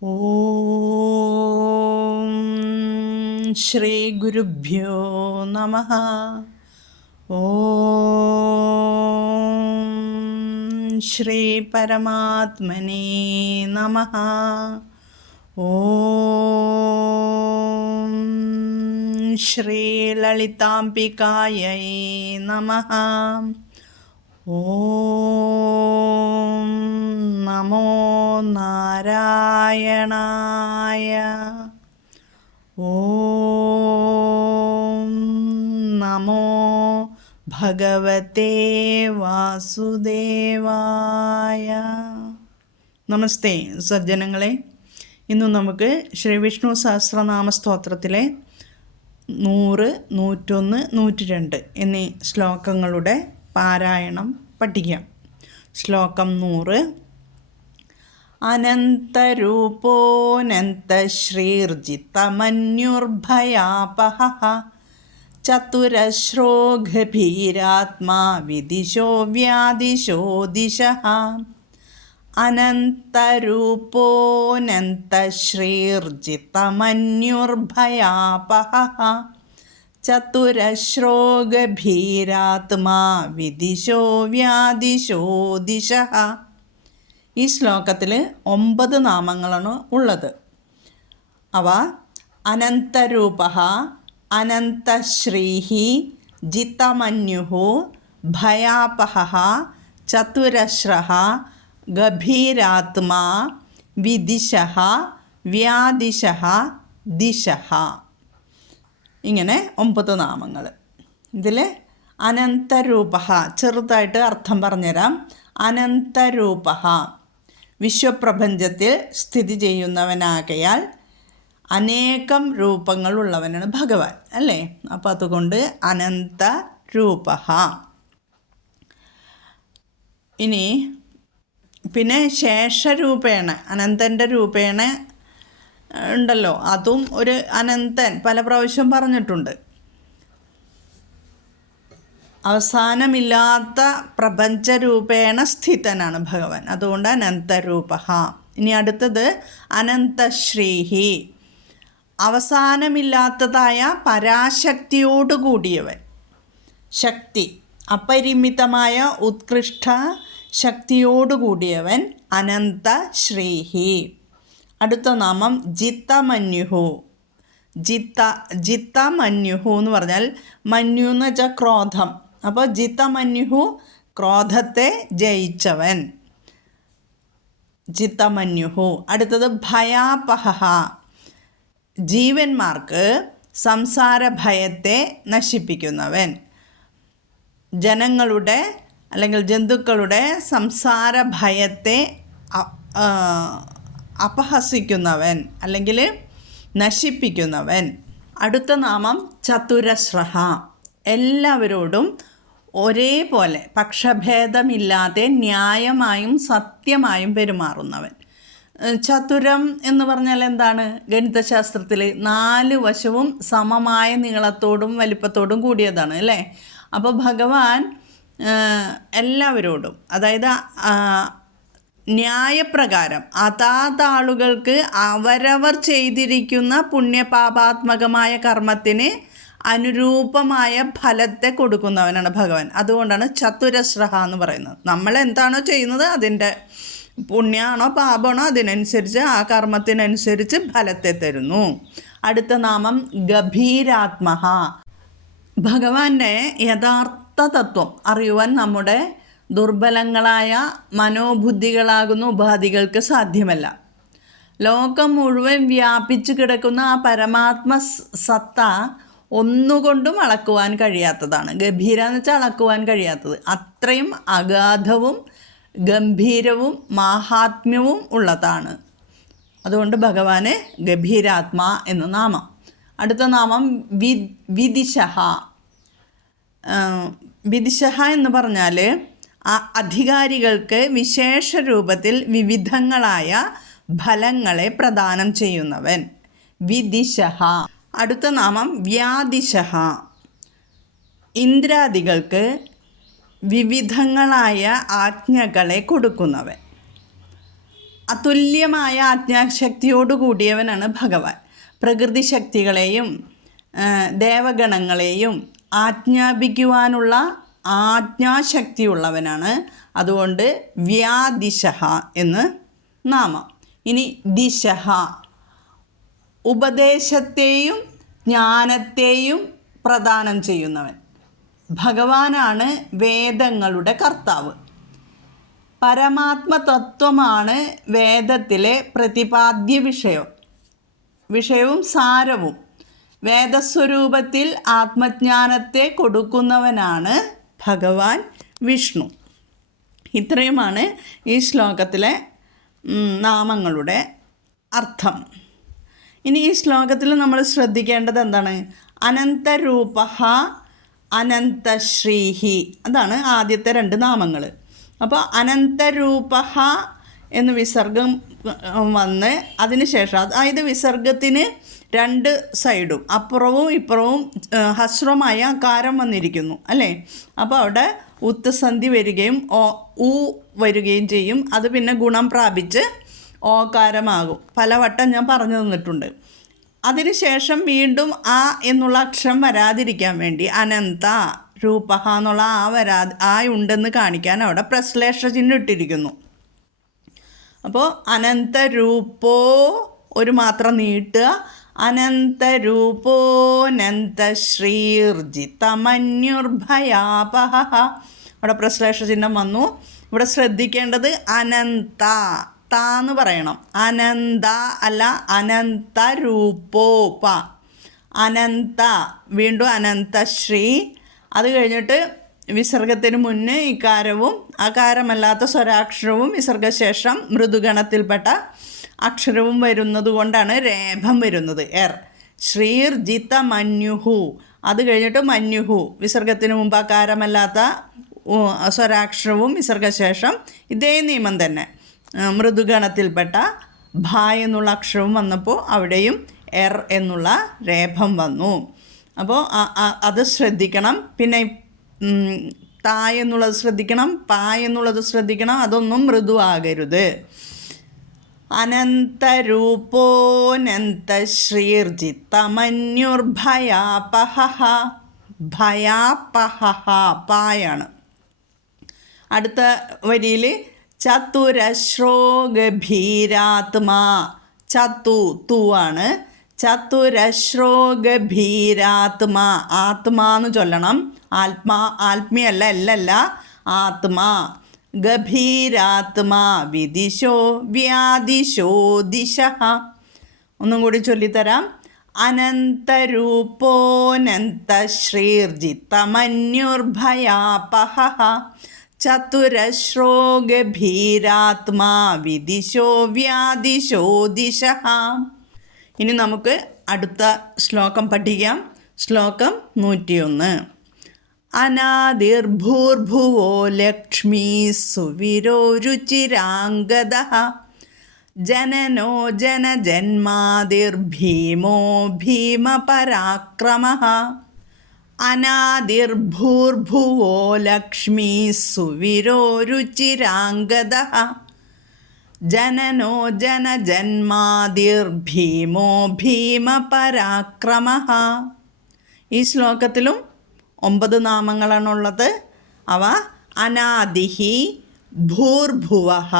ഓം ശ്രീ ഗുരുഭ്യോ നമഃ. ഓം ശ്രീ പരമാത്മനേ നമഃ. ഓം ശ്രീ ലളിതാംബികായൈ നമഃ. ഓം നമോ നാരായണായ. ഓം നമോ ഭഗവതേ വാസുദേവായ. നമസ്തേ സജ്ജനങ്ങളെ. ഇന്ന് നമുക്ക് ശ്രീ വിഷ്ണു സഹസ്രനാമ സ്തോത്രത്തിലെ 100, 101, 102 എന്നീ ശ്ലോകങ്ങളുടെ പാരായണം പഠിക്കാം. ശ്ലോകം 100. അനന്തരൂപോനന്തശ്രീർജിതമന്യുർഭയാപഹഃ ചതുരശ്രോ ഗഭീരാത്മാ വിദിശോ വ്യാദിശോ ദിശഃ. അനന്തരൂപോനന്തശ്രീർജിതമന്യുർഭയാപഹഃ ചതുരശ്രോ ഗഭീരാത്മാ വിദിശോ വ്യാദിശോ ദിശഃ. ഈ ശ്ലോകത്തിൽ 9 നാമങ്ങളാണ് ഉള്ളത്. അവ അനന്തരൂപഃ, അനന്തശ്രീഃ, ജിതമന്യുഃ, ഭയാപഹഃ, ചതുരശ്രഃ, ഗഭീരാത്മാ, വിദിശഃ, വ്യാദിശഃ, ദിശഃ. ഇങ്ങനെ 9 നാമങ്ങൾ. ഇതിൽ അനന്തരൂപഃ ചെറുതായിട്ട് അർത്ഥം പറഞ്ഞുതരാം. അനന്തരൂപഃ വിശ്വപ്രപഞ്ചത്തിൽ സ്ഥിതി ചെയ്യുന്നവനാകയാൽ അനേകം രൂപങ്ങളുള്ളവനാണ് ഭഗവാൻ, അല്ലേ? അപ്പോൾ അതുകൊണ്ട് അനന്തരൂപഃ. ഇനി പിന്നെ ശേഷരൂപേണ, അനന്തൻ്റെ രൂപേണ ഉണ്ടല്ലോ, അതും ഒരു അനന്തൻ പല പ്രാവശ്യം പറഞ്ഞിട്ടുണ്ട്. അവസാനമില്ലാത്ത പ്രപഞ്ചരൂപേണ സ്ഥിതനാണ് ഭഗവാൻ, അതുകൊണ്ട് അനന്തരൂപഃ. ഇനി അടുത്തത് അനന്തശ്രീഹി, അവസാനമില്ലാത്തതായ പരാശക്തിയോടുകൂടിയവൻ. ശക്തി, അപരിമിതമായ ഉത്കൃഷ്ട ശക്തിയോടുകൂടിയവൻ അനന്തശ്രീഹി. അടുത്ത നാമം ജിതമന്യുഹു. ജിതമന്യുഹു എന്ന് പറഞ്ഞാൽ മന്യു എന്ന് വെച്ചാൽ ക്രോധം. അപ്പോൾ ജിതമന്യുഹു ക്രോധത്തെ ജയിച്ചവൻ, ജിതമന്യുഹു. അടുത്തത് ഭയാപഹഃ, ജീവന്മാർക്ക് സംസാര ഭയത്തെ നശിപ്പിക്കുന്നവൻ. ജനങ്ങളുടെ അല്ലെങ്കിൽ ജന്തുക്കളുടെ സംസാര ഭയത്തെ അപഹസിക്കുന്നവൻ അല്ലെങ്കിൽ നശിപ്പിക്കുന്നവൻ. അടുത്ത നാമം ചതുരശ്രഃ, എല്ലാവരോടും ഒരേപോലെ പക്ഷഭേദമില്ലാതെ ന്യായമായും സത്യമായും പെരുമാറുന്നവൻ. ചതുരം എന്ന് പറഞ്ഞാൽ എന്താണ്? ഗണിതശാസ്ത്രത്തിൽ 4 വശവും സമമായ നീളത്തോടും വലിപ്പത്തോടും കൂടിയതാണ്, അല്ലേ? അപ്പോൾ ഭഗവാൻ എല്ലാവരോടും, അതായത് ന്യായപ്രകാരം അതാതാളുകൾക്ക് അവരവർ ചെയ്തിരിക്കുന്ന പുണ്യപാപാത്മകമായ കർമ്മത്തിന് അനുരൂപമായ ഫലത്തെ കൊടുക്കുന്നവനാണ് ഭഗവാൻ. അതുകൊണ്ടാണ് ചതുരശ്രഃ എന്ന് പറയുന്നത്. നമ്മൾ എന്താണോ ചെയ്യുന്നത് അതിൻ്റെ പുണ്യമാണോ പാപമാണോ അതിനനുസരിച്ച് ആ കർമ്മത്തിനനുസരിച്ച് ഫലത്തെ തരുന്നു. അടുത്ത നാമം ഗഭീരാത്മഃ. ഭഗവാന്റെ യഥാർത്ഥ തത്വം അറിയുവാൻ നമ്മുടെ ദുർബലങ്ങളായ മനോബുദ്ധികളാകുന്ന ഉപാധികൾക്ക് സാധ്യമല്ല. ലോകം മുഴുവൻ വ്യാപിച്ചു കിടക്കുന്ന ആ പരമാത്മ സത്ത ഒന്നുകൊണ്ടും അളക്കുവാൻ കഴിയാത്തതാണ്. ഗംഭീര എന്ന് വെച്ചാൽ അളക്കുവാൻ കഴിയാത്തത്. അത്രയും അഗാധവും ഗംഭീരവും മാഹാത്മ്യവും ഉള്ളതാണ്. അതുകൊണ്ട് ഭഗവാന് ഗംഭീരാത്മാ എന്ന നാമം. അടുത്ത നാമം വിദിശഃ. വിദിശഃ എന്ന് പറഞ്ഞാൽ അധികാരികൾക്ക് വിശേഷ രൂപത്തിൽ വിവിധങ്ങളായ ഫലങ്ങളെ പ്രദാനം ചെയ്യുന്നവൻ. വിദിശഃ. അടുത്ത നാമം വ്യാദിശഃ. ഇന്ദ്രാദികൾക്ക് വിവിധങ്ങളായ ആജ്ഞകളെ കൊടുക്കുന്നവൻ. അതുല്യമായ ആജ്ഞാശക്തിയോട് കൂടിയവനാണ് ഭഗവാൻ. പ്രകൃതി ശക്തികളെയും ദേവഗണങ്ങളെയും ആജ്ഞാപിക്കുവാനുള്ള ആജ്ഞാശക്തിയുള്ളവനാണ്. അതുകൊണ്ട് വ്യാദിശഃ എന്ന് നാമം. ഇനി ദിശഃ, ഉപദേശത്തെയും ജ്ഞാനത്തെയും പ്രദാനം ചെയ്യുന്നവൻ. ഭഗവാനാണ് വേദങ്ങളുടെ കർത്താവ്. പരമാത്മതത്വമാണ് വേദത്തിലെ പ്രതിപാദ്യ വിഷയവും സാരവും. വേദസ്വരൂപത്തിൽ ആത്മജ്ഞാനത്തെ കൊടുക്കുന്നവനാണ് ഭഗവാൻ വിഷ്ണു. ഇത്രയുമാണ് ഈ ശ്ലോകത്തിലെ നാമങ്ങളുടെ അർത്ഥം. ഇനി ഈ ശ്ലോകത്തിൽ നമ്മൾ ശ്രദ്ധിക്കേണ്ടത് എന്താണ്? അനന്തരൂപഃ അനന്തശ്രീഹി, അതാണ് ആദ്യത്തെ 2 നാമങ്ങൾ. അപ്പോൾ അനന്തരൂപഃ എന്ന് വിസർഗം വന്ന് അതിന് ശേഷം, അതായത് വിസർഗത്തിന് 2 സൈഡും അപ്പുറവും ഇപ്പുറവും ഹ്രസ്വമായ കാരം വന്നിരിക്കുന്നു അല്ലേ. അപ്പോൾ അവിടെ ഉത്തസന്ധി വരികയും ഊ വരികയും ചെയ്യും. അത് പിന്നെ ഗുണം പ്രാപിച്ച് ഓകാരമാകും. പലവട്ടം ഞാൻ പറഞ്ഞു തന്നിട്ടുണ്ട്. അതിനുശേഷം വീണ്ടും ആ എന്നുള്ള അക്ഷരം വരാതിരിക്കാൻ വേണ്ടി അനന്ത രൂപഹ എന്നുള്ള ആ ഉണ്ടെന്ന് കാണിക്കാൻ അവിടെ പ്രശ്ലേഷ ചിഹ്നം ഇട്ടിരിക്കുന്നു. അപ്പോൾ അനന്തരൂപോ ഒരു മാത്രം നീട്ടുക. അനന്തരൂപോനന്തശ്രീർജിതമന്യുർഭയാപഹ, അവിടെ പ്രശ്ലേഷ ചിഹ്നം വന്നു. ഇവിടെ ശ്രദ്ധിക്കേണ്ടത് അനന്ത എന്ന് പറയണം. അനന്ത അല്ല, അനന്തരൂപോ പ, അനന്ത. വീണ്ടും അനന്തശ്രീ. അത് കഴിഞ്ഞിട്ട് വിസർഗത്തിന് മുന്നേ ഇകാരവും അകാരമല്ലാത്ത സ്വരാക്ഷരവും വിസർഗശേഷം മൃദുഗണത്തിൽപ്പെട്ട അക്ഷരവും വരുന്നത് കൊണ്ടാണ് രേഭം വരുന്നത്. ശ്രീർജിത മന്യുഹു. അത് കഴിഞ്ഞിട്ട് മന്യുഹു, വിസർഗത്തിന് മുമ്പ് അകാരമല്ലാത്ത സ്വരാക്ഷരവും വിസർഗശേഷം ഇതേ നിയമം തന്നെ മൃദുഗണത്തിൽപ്പെട്ട ഭ എന്നുള്ള അക്ഷരവും വന്നപ്പോൾ അവിടെയും എന്നുള്ള രേഭം വന്നു. അപ്പോൾ അത് ശ്രദ്ധിക്കണം. പിന്നെ ത എന്നുള്ളത് ശ്രദ്ധിക്കണം, പ എന്നുള്ളത് ശ്രദ്ധിക്കണം. അതൊന്നും മൃദുവാകരുത്. അനന്തരൂപോനന്തശ്രീർജിതമന്യുർഭയാപഹ, ഭയാപഹ പായാണ്. അടുത്ത വരിയിൽ ചതുരശ്രോ ഗഭീരാത്മാ, ചതു ആണ്. ചതുരശ്രോ ഗഭീരാത്മാ, ആത്മാന്ന് ചൊല്ലണം. ആത്മീയല്ല, അല്ലല്ല, ആത്മാ. ഗഭീരാത്മാ വിദിശോ വ്യാദിശോ ദിശഃ. ഒന്നും കൂടി ചൊല്ലിത്തരാം. അനന്തരൂപോനന്തശ്രീർജിതമന്യുർഭയാപഹ ചതുരശ്രോ ഗഭീരാത്മാ വിദിശോ വ്യാദിശോ ദിശഃ. ഇനി നമുക്ക് അടുത്ത ശ്ലോകം പഠിക്കാം. ശ്ലോകം 101. അനാദിർഭൂർഭുവോ ലക്ഷ്മീ സുവിരോ രുചിരാംഗദഃ ജനനോ ജനജന്മാദിർഭീമോ ഭീമപരാക്രമഃ. അനാദിർഭൂർഭുവോ ലക്ഷ്മീ സുവിരോ രുചിരാംഗദഃ ജനനോ ജനജന്മാദിർഭീമോ ഭീമപരാക്രമഃ. ഈ ശ്ലോകത്തിലും 9 നാമങ്ങളാണുള്ളത്. അവ അനാദിഹി, ഭൂർഭുവഃ,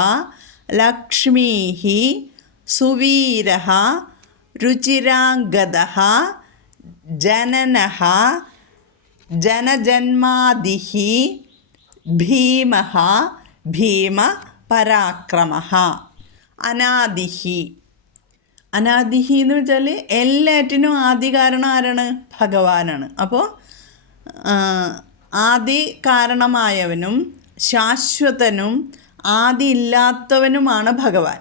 ലക്ഷ്മീഃ, സുവീരഃ, രുചിരാംഗദഃ, ജനനഃ, ജനജന്മാദിഃ, ഭീമഃ, ഭീമപരാക്രമഃ. അനാദിഹി. അനാദിഹി എന്ന് വെച്ചാൽ എല്ലാറ്റിനും ആദി കാരണം ആരാണ്? ഭഗവാനാണ്. അപ്പോൾ ആദി കാരണമായവനും ശാശ്വതനും ആദി ഇല്ലാത്തവനുമാണ് ഭഗവാൻ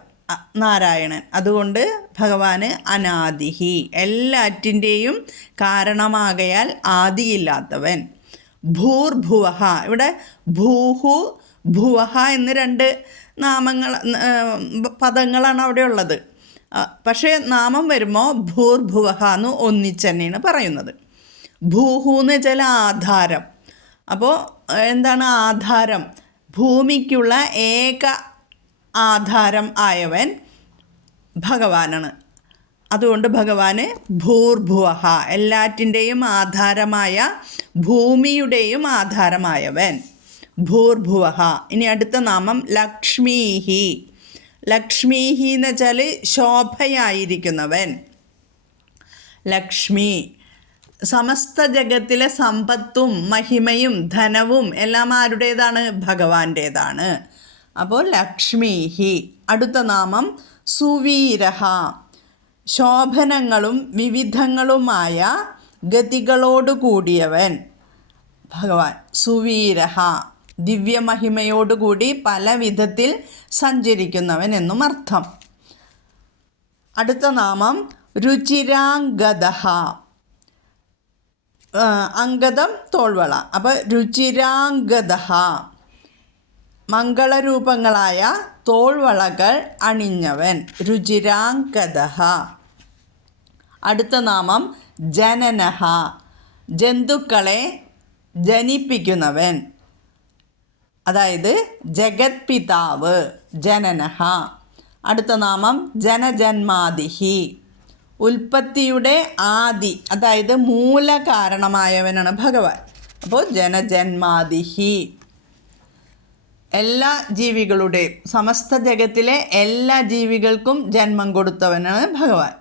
നാരായണൻ. അതുകൊണ്ട് ഭഗവാന് അനാദിഹി, എല്ലാറ്റിൻ്റെയും കാരണമാകയാൽ ആദിയില്ലാത്തവൻ. ഭൂർഭുവഃ, ഇവിടെ ഭൂഹു ഭുവഃ എന്ന് 2 നാമങ്ങൾ പദങ്ങളാണ് അവിടെ ഉള്ളത്. പക്ഷേ നാമം വരുമ്പോൾ ഭൂർഭുവഃ എന്ന് ഒന്നിച്ച് തന്നെയാണ് പറയുന്നത്. ഭൂഹു എന്ന് വെച്ചാൽ ആധാരം. അപ്പോൾ എന്താണ് ആധാരം? ഭൂമിക്കുള്ള ഏക ആധാരം ആയവൻ ഭഗവാനാണ്. അതുകൊണ്ട് ഭഗവാന് ഭൂർഭുവഃ, എല്ലാറ്റിൻ്റെയും ആധാരമായ ഭൂമിയുടെയും ആധാരമായവൻ ഭൂർഭുവഃ. ഇനി അടുത്ത നാമം ലക്ഷ്മീഹി. ലക്ഷ്മീഹി എന്ന് വെച്ചാൽ ശോഭയായിരിക്കുന്നവൻ. ലക്ഷ്മി സമസ്ത ജഗത്തിലെ സമ്പത്തും മഹിമയും ധനവും എല്ലാം ആരുടേതാണ്? ഭഗവാന്റേതാണ്. അപ്പോൾ ലക്ഷ്മീഹി. അടുത്ത നാമം സുവീരഃ. ശോഭനങ്ങളും വിവിധങ്ങളുമായ ഗതികളോട് കൂടിയവൻ ഭഗവാൻ. സുവീരഃ ദിവ്യമഹിമയോടുകൂടി പല വിധത്തിൽ സഞ്ചരിക്കുന്നവൻ എന്നും അർത്ഥം. അടുത്ത നാമം രുചിരാംഗദഃ. അംഗദം തോൾവള. അപ്പോൾ രുചിരാംഗദഃ മംഗളരൂപങ്ങളായ തോൾവളകൾ അണിഞ്ഞവൻ രുചിരാംഗദഃ. അടുത്ത നാമം ജനനഃ. ജന്തുക്കളെ ജനിപ്പിക്കുന്നവൻ, അതായത് ജഗത് പിതാവ് ജനനഃ. അടുത്ത നാമം ജനജന്മാദിഹി. ഉൽപ്പത്തിയുടെ ആദി, അതായത് മൂലകാരണമായവനാണ് ഭഗവാൻ. അപ്പോൾ ജനജന്മാദിഹി എല്ലാ ജീവികളുടെയും സമസ്ത ജഗത്തിലെ എല്ലാ ജീവികൾക്കും ജന്മം കൊടുത്തവനാണ് ഭഗവാൻ.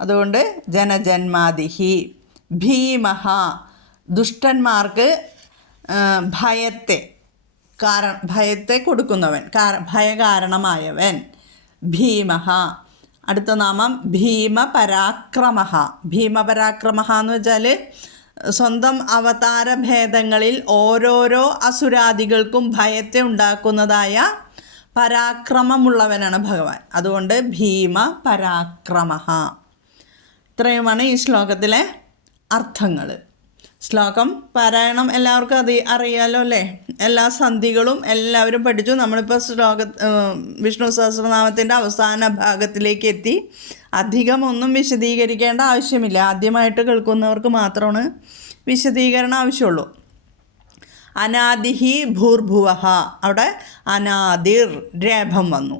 അതുകൊണ്ട് ജനജന്മാദിഹി. ഭീമഃ ദുഷ്ടന്മാർക്ക് ഭയത്തെ കൊടുക്കുന്നവൻ, ഭയകാരണമായവൻ ഭീമഃ. അടുത്ത നാമം ഭീമപരാക്രമഃ. ഭീമപരാക്രമഃ എന്ന് വെച്ചാൽ സ്വന്തം അവതാരഭേദങ്ങളിൽ ഓരോരോ അസുരാദികൾക്കും ഭയത്തെ ഉണ്ടാക്കുന്നതായ പരാക്രമമുള്ളവനാണ് ഭഗവാൻ. അതുകൊണ്ട് ഭീമപരാക്രമഃ. ഇത്രയുമാണ് ഈ ശ്ലോകത്തിലെ അർത്ഥങ്ങൾ. ശ്ലോകം പാരായണം എല്ലാവർക്കും അറിയാലോ അല്ലേ? എല്ലാ സന്ധികളും എല്ലാവരും പഠിച്ചു. നമ്മളിപ്പോൾ വിഷ്ണു സഹസ്രനാമത്തിൻ്റെ അവസാന ഭാഗത്തിലേക്ക് എത്തി. അധികമൊന്നും വിശദീകരിക്കേണ്ട ആവശ്യമില്ല. ആദ്യമായിട്ട് കേൾക്കുന്നവർക്ക് മാത്രമാണ് വിശദീകരണം ആവശ്യമുള്ളൂ. അനാദിഹി ഭൂർഭുവഃ, അവിടെ അനാദിർ രേഭം വന്നു.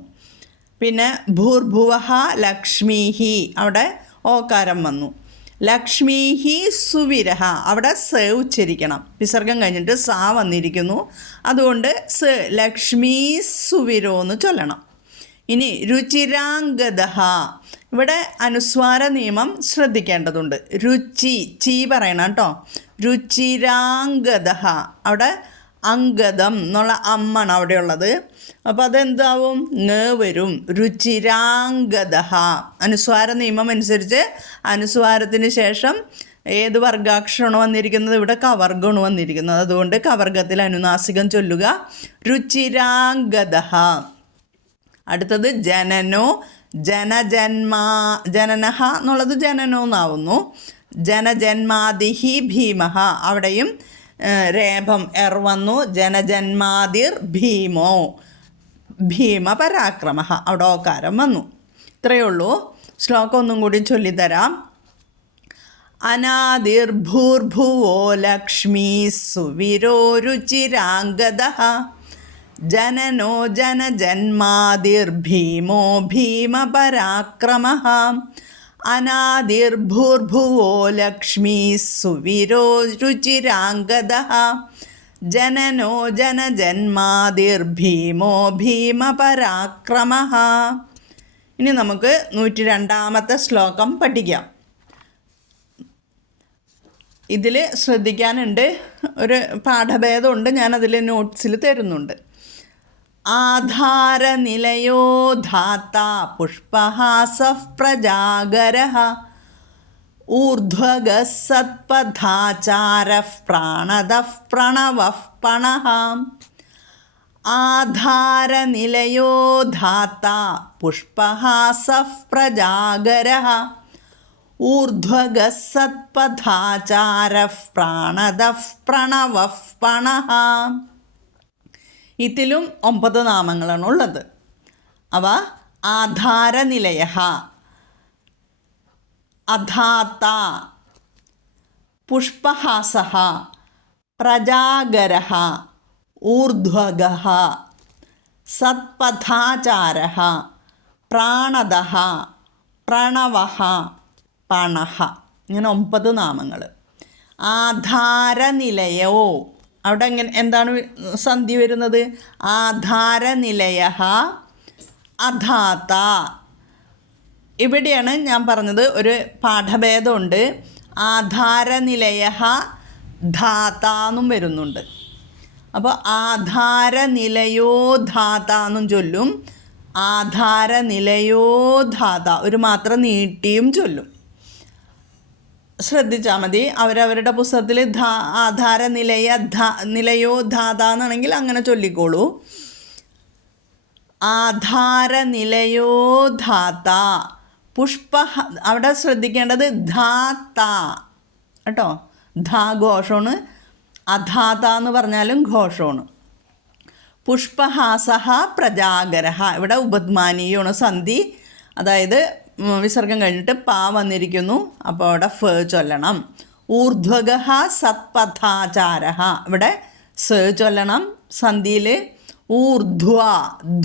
പിന്നെ ഭൂർഭുവഃ ലക്ഷ്മീഹി, അവിടെ ഓകാരം വന്നു. ലക്ഷ്മീഹി സുവിരഹ, അവിടെ സ ഉച്ചരിക്കണം. വിസർഗം കഴിഞ്ഞിട്ട് സാ വന്നിരിക്കുന്നു. അതുകൊണ്ട് സ് ലക്ഷ്മീ സുവിരോ എന്ന് ചൊല്ലണം. ഇനി രുചിരാംഗദഃ, ഇവിടെ അനുസ്വാര നിയമം ശ്രദ്ധിക്കേണ്ടതുണ്ട്. രുചി ചീ പറയണം കേട്ടോ. രുചിരാംഗദഃ, അവിടെ അംഗദം എന്നുള്ള അമ്മാണ് അവിടെ ഉള്ളത്. അപ്പോൾ അതെന്താവും? വരും. രുചിരാംഗദഃ. അനുസ്വാര നിയമം അനുസരിച്ച് അനുസ്വാരത്തിന് ശേഷം ഏത് വർഗാക്ഷരമാണ് വന്നിരിക്കുന്നത്? ഇവിടെ കവർഗമാണ് വന്നിരിക്കുന്നത്. അതുകൊണ്ട് കവർഗത്തിൽ അനുനാസികം ചൊല്ലുക. രുചിരാംഗദഃ. അടുത്തത് ജനനോ ജനനഃ എന്നുള്ളത് ജനനോ എന്നാവുന്നു. ജനജന്മാദിഹി ഭീമഃ, അവിടെയും രേഭം വന്നു. ജനജന്മാദിർ ഭീമോ ഭീമപരാക്രമഃ, അവിടെ ഓകാരം വന്നു. ഇത്രയേ ഉള്ളൂ. ശ്ലോകം ഒന്നും കൂടി ചൊല്ലിത്തരാം. അനാദിർഭൂർഭുവോ ലക്ഷ്മീ സുവിരോ രുചിരാംഗദഃ ജനനോ ജനജന്മാദിർഭീമോ ഭീമപരാക്രമഃ അനാദിർഭൂർഭുവോ ലക്ഷ്മീ സുവിരോ രുചിരാംഗദഃ ജനനോ ജനജന്മാദിർഭീമോ ഭീമപരാക്രമഃ. ഇനി നമുക്ക് 102-ാമത്തെ ശ്ലോകം പഠിക്കാം. ഇതിൽ ശ്രദ്ധിക്കാനുണ്ട്, ഒരു പാഠഭേദമുണ്ട്, ഞാനതിൽ നോട്ട്സിൽ തരുന്നുണ്ട്. ആധാരനിലയോ ധാത പുഷ്പഹാസഃ പ്രജാഗരഃ ഊർധ്വഗഃ സത്പഥാചാരഃ പ്രാണദഃ പ്രണവഃ പണഃ. ആധാരനിലയോ ധാത പുഷ്പഹാസഃ പ്രജാഗരഃ ഊർധ്വഗഃ സത്പഥാചാരഃ പ്രാണദഃ പ്രണവഃ പണഃ. ഇതിലും 9 നാമങ്ങളാണ് ഉള്ളത്. അവ ആധാരനിലയഃ, അധാത, പുഷ്പഹാസഃ, പ്രജാഗരഃ, ഊർധ്വഗഃ, സത്പഥാചാരഃ, പ്രാണദഃ, പ്രണവഃ, പണഃ. ഇങ്ങനെ 9 നാമങ്ങൾ. ആധാരനിലയോ, അവിടെ എന്താണ് സന്ധി വരുന്നത്? ആധാരനിലയഃ അധാത. ഇവിടെയാണ് ഞാൻ പറഞ്ഞത് ഒരു പാഠഭേദമുണ്ട്. ആധാരനിലയഃ ധാത എന്നും വരുന്നുണ്ട്. അപ്പോൾ ആധാരനിലയോ ധാത എന്നും ചൊല്ലും, ആധാരനിലയോ ധാത ഒരു മാത്രം നീട്ടിയും ചൊല്ലും. ശ്രദ്ധിച്ചാൽ മതി. അവരവരുടെ പുസ്തകത്തിൽ നിലയോ ധാത എന്നാണെങ്കിൽ അങ്ങനെ ചൊല്ലിക്കോളൂ. ആധാരനിലയോ ധാത. പുഷ്പ, അവിടെ ശ്രദ്ധിക്കേണ്ടത് ധാത കേട്ടോ. ധാ ഘോഷമാണ്, അധാത എന്ന് പറഞ്ഞാലും ഘോഷമാണ്. പുഷ്പഹാസഃ പ്രജാഗരഃ, ഇവിടെ ഉപദ്മാനീയമാണ് സന്ധി. അതായത് വിസർഗം കഴിഞ്ഞിട്ട് പാ വന്നിരിക്കുന്നു, അപ്പോൾ അവിടെ ഫ ചൊല്ലണം. ഊർധ്വഗഃ സത്പഥാചാരഃ, ഇവിടെ സ ചൊല്ലണം സന്ധിയിൽ. ഊർധ്വ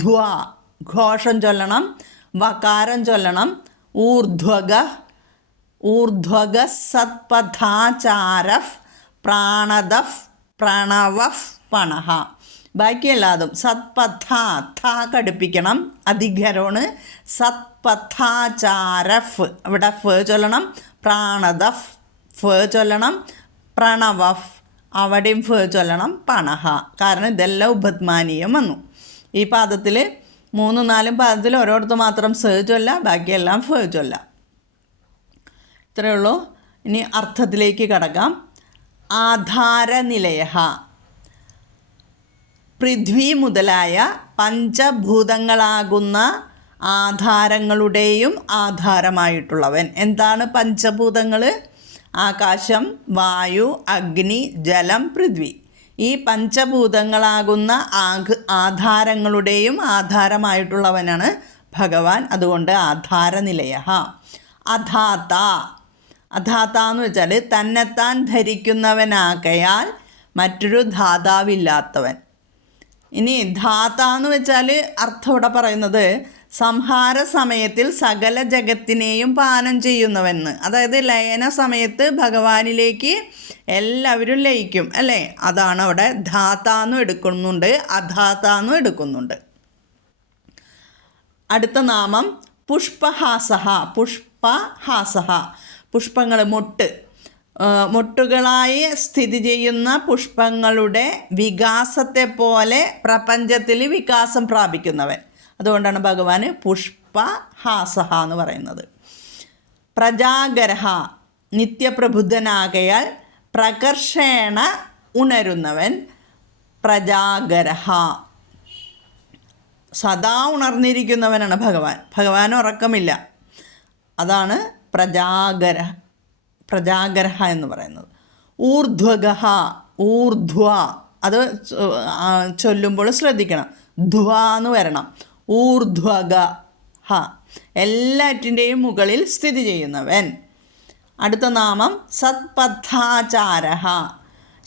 ധ്വ ഘോഷം ചൊല്ലണം, വകാരം ചൊല്ലണം. ഊർധ്വഗ സത്പഥാചാരഃ പ്രാണദഃ പ്രണവഃ പണഃ. ബാക്കിയെല്ലാതും സത്പഥ ഥ കടുപ്പിക്കണം, അധികരമാണ്. സത്പഥാചാരഫ്, ഇവിടെ ഫ് ചൊല്ലണം. പ്രാണദഫ് ഫ് ചൊല്ലണം. പ്രണവഫ് അവിടെയും ഫ് ചൊല്ലണം. പണഹ, കാരണം ഇതെല്ലാം ഉപദ്മാനീയം വന്നു. ഈ പാദത്തിൽ 3, 4 പാദത്തിൽ ഓരോരുത്തർ മാത്രം സ ചൊല്ല, ബാക്കിയെല്ലാം ഫ് ചൊല്ല. ഇത്രയേ ഉള്ളൂ. ഇനി അർത്ഥത്തിലേക്ക് കടക്കാം. ആധാരനിലയഃ, പൃഥ്വി മുതലായ പഞ്ചഭൂതങ്ങളാകുന്ന ആധാരങ്ങളുടെയും ആധാരമായിട്ടുള്ളവൻ. എന്താണ് പഞ്ചഭൂതങ്ങൾ? ആകാശം, വായു, അഗ്നി, ജലം, പൃഥ്വി. ഈ പഞ്ചഭൂതങ്ങളാകുന്ന ആധാരങ്ങളുടെയും ആധാരമായിട്ടുള്ളവനാണ് ഭഗവാൻ. അതുകൊണ്ട് ആധാരനിലയഃ. അധാത, അധാത എന്ന് വെച്ചാൽ തന്നെത്താൻ ധരിക്കുന്നവനാകയാൽ മറ്റൊരു ധാതാവില്ലാത്തവൻ. ഇനി ധാത എന്ന് വെച്ചാൽ അർത്ഥം ഇവിടെ പറയുന്നത് സംഹാര സമയത്തിൽ സകല ജഗത്തിനെയും പാനം ചെയ്യുന്നവന്. അതായത് ലയന സമയത്ത് ഭഗവാനിലേക്ക് എല്ലാവരും ലയിക്കും അല്ലേ? അതാണ് അവിടെ ധാത എന്നും എടുക്കുന്നുണ്ട്, അധാത എന്നും എടുക്കുന്നുണ്ട്. അടുത്ത നാമം പുഷ്പഹാസഃ. പുഷ്പഹാസഃ, പുഷ്പങ്ങൾ, മൊട്ടുകളായി സ്ഥിതി ചെയ്യുന്ന പുഷ്പങ്ങളുടെ വികാസത്തെ പോലെ പ്രപഞ്ചത്തിൽ വികാസം പ്രാപിക്കുന്നവൻ. അതുകൊണ്ടാണ് ഭഗവാന് പുഷ്പഹാസഃ എന്ന് പറയുന്നത്. പ്രജാഗരഃ, നിത്യപ്രബുദ്ധനാകയാൽ പ്രകർഷേണ ഉണരുന്നവൻ. പ്രജാഗരഃ, സദാ ഉണർന്നിരിക്കുന്നവനാണ് ഭഗവാൻ. ഭഗവാൻ ഉറക്കമില്ല. അതാണ് പ്രജാഗരഃ എന്ന് പറയുന്നത്. ഊർധ്വഗഃ, ഊർധ്വ അത് ചൊല്ലുമ്പോൾ ശ്രദ്ധിക്കണം, ധ്വ എന്ന് വരണം. ഊർധ്വഗഃ, എല്ലാറ്റിൻ്റെയും മുകളിൽ സ്ഥിതി ചെയ്യുന്നവൻ. അടുത്ത നാമം സത്പഥാചാരഃ,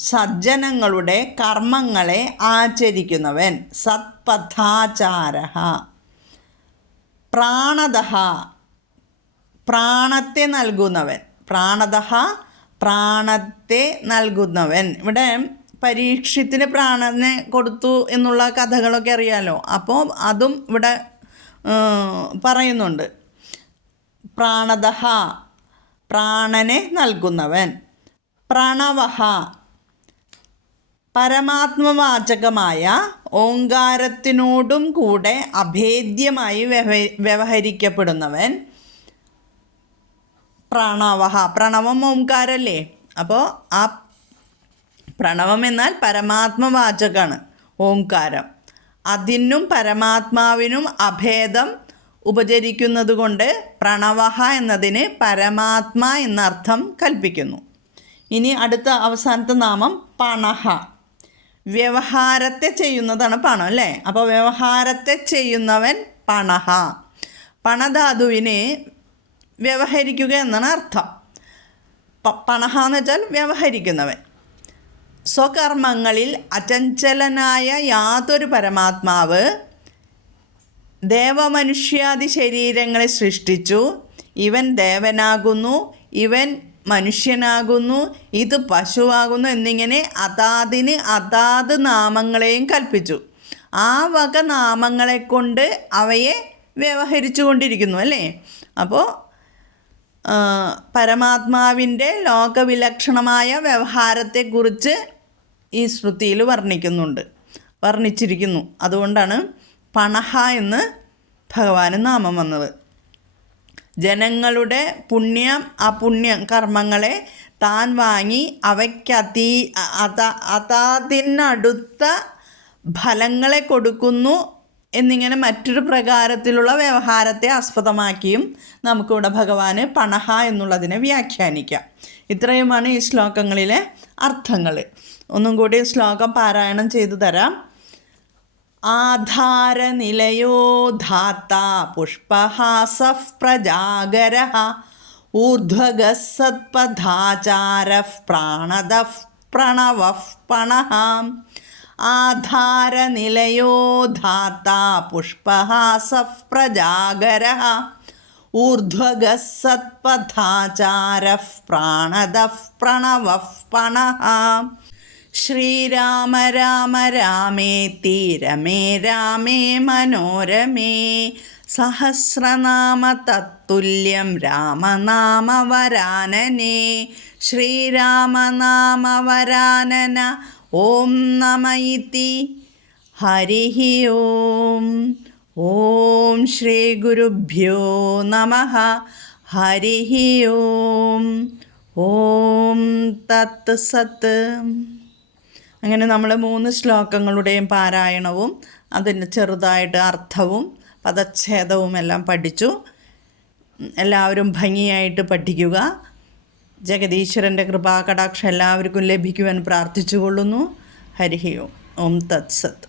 സജ്ജനങ്ങളുടെ കർമ്മങ്ങളെ ആചരിക്കുന്നവൻ. സത്പഥാചാരഃ. പ്രാണദഃ, പ്രാണത്തെ നൽകുന്നവൻ. പ്രാണദഃ, പ്രാണത്തെ നൽകുന്നവൻ. ഇവിടെ പരീക്ഷത്തിന് പ്രാണനെ കൊടുത്തു എന്നുള്ള കഥകളൊക്കെ അറിയാലോ. അപ്പോൾ അതും ഇവിടെ പറയുന്നുണ്ട്. പ്രാണദഃ, പ്രാണനെ നൽകുന്നവൻ. പ്രണവഃ, പരമാത്മവാചകമായ ഓങ്കാരത്തിനോടും കൂടെ അഭേദ്യമായി വ്യവഹരിക്കപ്പെടുന്നവൻ. പ്രണവഃ, പ്രണവം ഓംകാരല്ലേ? അപ്പോൾ ആ പ്രണവം എന്നാൽ പരമാത്മവാചകമാണ് ഓംകാരം. അതിനും പരമാത്മാവിനും അഭേദം ഉപചരിക്കുന്നത് കൊണ്ട് പ്രണവഃ എന്നതിന് പരമാത്മാ എന്നർത്ഥം കൽപ്പിക്കുന്നു. ഇനി അടുത്ത അവസാനത്തെ നാമം പണഃ. വ്യവഹാരത്തെ ചെയ്യുന്നതാണ് പണം അല്ലേ? അപ്പോൾ വ്യവഹാരത്തെ ചെയ്യുന്നവൻ പണഃ. പണധാതുവിന് വ്യവഹരിക്കുക എന്നാണ് അർത്ഥം. പണഃ എന്ന് വെച്ചാൽ വ്യവഹരിക്കുന്നവൻ. സ്വകർമ്മങ്ങളിൽ അചഞ്ചലനായ യാതൊരു പരമാത്മാവ് ദേവമനുഷ്യാദി ശരീരങ്ങളെ സൃഷ്ടിച്ചു. ഇവൻ ദേവനാകുന്നു, ഇവൻ മനുഷ്യനാകുന്നു, ഇത് പശുവാകുന്നു എന്നിങ്ങനെ അതാതിന് അതാത് നാമങ്ങളെയും കൽപ്പിച്ചു. ആ വക നാമങ്ങളെ കൊണ്ട് അവയെ വ്യവഹരിച്ചു കൊണ്ടിരിക്കുന്നു അല്ലേ. അപ്പോൾ പരമാത്മാവിൻ്റെ ലോകവിലക്ഷണമായ വ്യവഹാരത്തെക്കുറിച്ച് ഈ ശ്രുതിയിൽ വർണ്ണിച്ചിരിക്കുന്നു. അതുകൊണ്ടാണ് പണഹ എന്ന് ഭഗവാന് നാമം വന്നത്. ജനങ്ങളുടെ അപുണ്യം കർമ്മങ്ങളെ താൻ വാങ്ങി അവയ്ക്ക് അതാതിനടുത്ത ഫലങ്ങളെ കൊടുക്കുന്നു എന്നിങ്ങനെ മറ്റൊരു പ്രകാരത്തിലുള്ള വ്യവഹാരത്തെ ആസ്പദമാക്കിയും നമുക്കിവിടെ ഭഗവാന് പണഹ എന്നുള്ളതിനെ വ്യാഖ്യാനിക്കാം. ഇത്രയുമാണ് ഈ ശ്ലോകങ്ങളിലെ അർത്ഥങ്ങൾ. ഒന്നും കൂടി ശ്ലോകം പാരായണം ചെയ്തു തരാം. ആധാരനിലയോ ധാത്ത പുഷ്പഹാസഃ പ്രജാഗരഃ ഊർധ്വഗഃ സത്പഥാചാരഃ പ്രാണദഃ പ്രണവഃ പണഃ. ആധാരനിലയോ ധാത്ത പുഷ്പഹാസഃ പ്രജാഗരഃ ഊർധ്വഗഃ സത്പഥാചാരഃ പ്രാണദഃ പ്രണവഃ പണഃ. ശ്രീരാമ രാമ രാമേതി രമേ രാമേ മനോരമേ സഹസ്രനാമ തത്തുല്യം രാമനാമവരാനനേ. ശ്രീരാമനാമവരാനന ഓം നമ ഇതി. ഹരിഃ ഓം. ഓം ശ്രീ ഗുരുഭ്യോ നമഃ. ഹരിഃ ഓം. ഓം തത് സത്. അങ്ങനെ നമ്മൾ 3 ശ്ലോകങ്ങളുടെയും പാരായണവും അതിന് ചെറുതായിട്ട് അർത്ഥവും പദച്ഛേദവും എല്ലാം പഠിച്ചു. എല്ലാവരും ഭംഗിയായിട്ട് പഠിക്കുക. ജഗദീശ്വരൻ്റെ കൃപാകടാക്ഷം എല്ലാവർക്കും ലഭിക്കുവാൻ പ്രാർത്ഥിച്ചുകൊള്ളുന്നു. ഹരിഃ ഓം. ഓം തത് സത്.